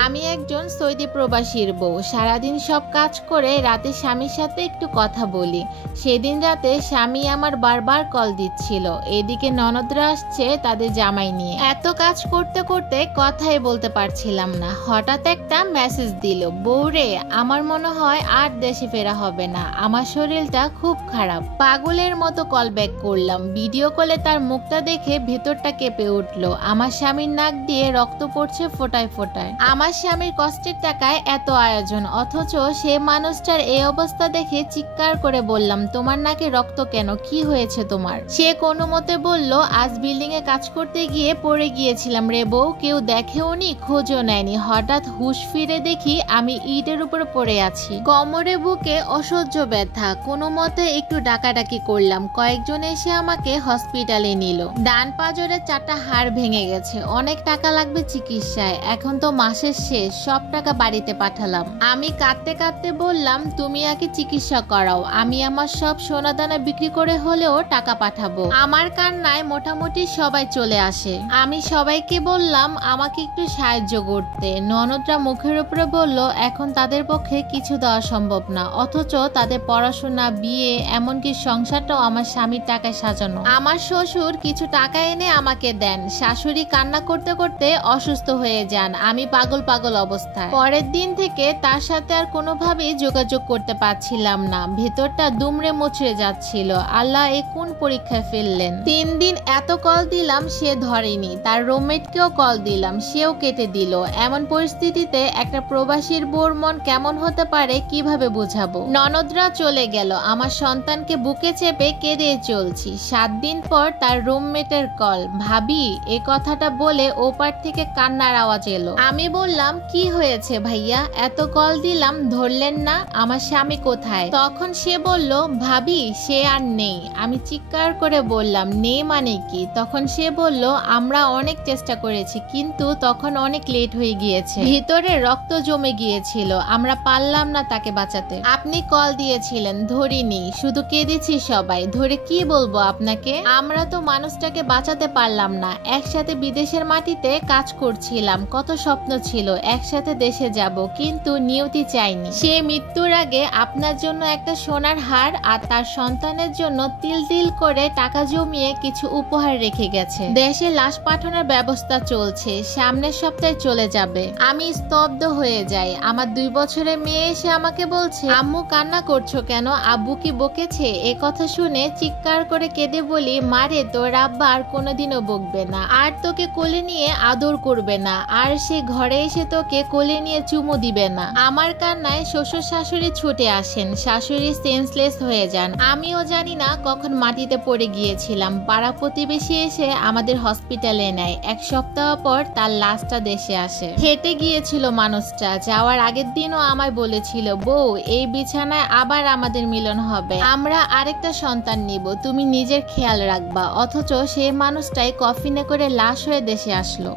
আমি একজন সৌদি প্রবাসীর বউ, সারাদিন সব কাজ করে রাতে স্বামীর সাথে একটু কথা বলি। সেদিন রাতে স্বামী আমার বারবার কল দিচ্ছিল, এদিকে ননদরা আসছে তাদের জামাই নিয়ে। এত কাজ করতে করতে কথাই বলতে পারছিলাম না। হঠাৎ একটা মেসেজ দিল, বউরে আমার মনে হয় আর দেশে ফেরা হবে না, আমার শরীরটা খুব খারাপ। পাগলের মতো কল ব্যাক করলাম। ভিডিও কলে তার মুখটা দেখে ভেতরটা কেঁপে উঠলো। আমার স্বামীর নাক দিয়ে রক্ত পড়ছে ফোটায় ফোটায়। আমার স্বামীর কষ্টের টাকায় এত আয়োজন, অথচ সে মানুষটার এই অবস্থা দেখে চিৎকার করে বললাম, তোমার নাকে রক্ত কেন, কি হয়েছে তোমার? সে কোনো মতে বলল, আজ বিল্ডিং এ কাজ করতে গিয়ে পড়ে গিয়েছিলাম রে বউ, কেউ দেখেওনি, খোঁজও নেয়নি। হঠাৎ হুঁশ ফিরে দেখি আমি ইটের উপরে পড়ে আছি, কোমরে বুকে অসহ্য ব্যথা। কোনো মতে একটু ডাকাডাকি করলাম, কয়েকজন এসে আমাকে হসপিটালে নিল। ডান পাজরে 4টা হাড় ভেঙে গেছে, অনেক টাকা লাগবে চিকিৎসায়। এখন তো মাসের শেষ, সব টাকা বাড়িতে পাঠালাম। আমি কাঁদতে কাঁদতে বললাম, তুমি আগে চিকিৎসা করাও, আমি আমার সব সোনাদানা বিক্রি করে হলেও টাকা পাঠাবো। আমার কান্নায় মোটামুটি সবাই চলে আসে। আমি সবাইকে বললাম আমাকে একটু সাহায্য করতে। ননদরা মুখের উপরে বলল, এখন তাদের পক্ষে কিছু দেওয়া সম্ভব না, অথচ তাদের পড়াশোনা, বিয়ে, এমনকি সংসারটাও আমার স্বামীর টাকায় সাজানো। আমার শ্বশুর কিছু টাকা এনে আমাকে দেন। শাশুড়ি কান্না করতে করতে অসুস্থ হয়ে যান। আমি পাগল পাগল অবস্থায়। পরের দিন থেকে তার সাথে আর কোনোভাবেই যোগাযোগ করতে পারছিলাম না। ভেতরটা দুমড়ে মুচড়ে যাচ্ছিল। আল্লাহ এ কোন পরীক্ষায় ফেললেন। 3 দিন এত কল দিলাম, সে ধরেনি। তার রুমমেটকেও কল দিলাম, সেও কেটে দিল। এমন পরিস্থিতিতে একটা প্রবাসীর বউর মন কেমন হতে পারে কিভাবে বুঝাবো? ননদরা চলে গেল, আমার সন্তানকে বুকে চেপে কেঁদে চলছি। 7 দিন পর তার রুমমেটের কল, ভাবি, এ কথাটা বলে ওপার থেকে কান্নার আওয়াজ এলো। আমি বললাম, কি হয়েছে ভাইয়া, এত কল দিলাম ধরলেন না, আমার স্বামী কোথায়? তখন সে বলল, ভাবি সে আর নেই। আমি চিৎকার করে বললাম, নেই মানে কি? তখন সে বলল, আমরা অনেক চেষ্টা করেছি, কিন্তু তখন অনেক লেট হয়ে গিয়েছে, ভিতরে রক্ত জমে গিয়েছিল, আমরা পারলাম না তাকে বাঁচাতে। আপনি কল দিয়েছিলেন, ধরিনি, শুধু কেঁদেছি সবাই। ধরে কি বলবো আপনাকে? আমরা তো মানুষটাকে বাঁচাতে পারলাম না। একসাথে বিদেশের মাটিতে কাজ করছিলাম, কত স্বপ্ন ছিল একসাথে দেশে যাব, কিন্তু নিয়তি চাইনি। সে মৃত্যুর আগে আপনার জন্য একটা সোনার হার আর তার সন্তানের জন্য তিল তিল করে টাকা জমিয়ে কিছু উপহার রেখে গেছে। দেশে লাশ পাঠানোর ব্যবস্থা চলছে, সামনের সপ্তাহে চলে যাবে। আমি স্তব্ধ হয়ে যাই। আমার 2 বছরের মেয়ে এসে আমাকে বলছে, আম্মু কান্না করছো কেন, আব্বু কি বকেছে? এ কথা শুনে চিৎকার করে কেঁদে বলি, মারে, তোর আব্বা আর কোনোদিনও বকবে না, আর তোকে কোলে নিয়ে আদর করবে না, আর সে ঘরে এসে তোকে কোলে নিয়ে চুমু দিবে না। আমার কান্নায় শ্বশুর শাশুড়ি ছুটে আসেন, শাশুড়ি সেন্সলেস হয়ে যান। আমিও জানি না কখন মাটিতে পড়ে গিয়েছিলাম। পাড়া প্রতিবেশী এসে আমাদের হসপিটালে নেয়। 1 সপ্তাহ পর তার লাশটা দেশে আসে। হেঁটে গিয়েছিল মানুষটা। যাওয়ার আগের দিনও আমায় বলেছিল, বউ, এই বিছানায় আবার আমাদের মিলন হবে, আমরা আরেকটা সন্তান নিব, তুমি নিজের খেয়াল রাখবা। অথচ সেই মানুষটাই কফিনে করে লাশ হয়ে দেশে আসলো।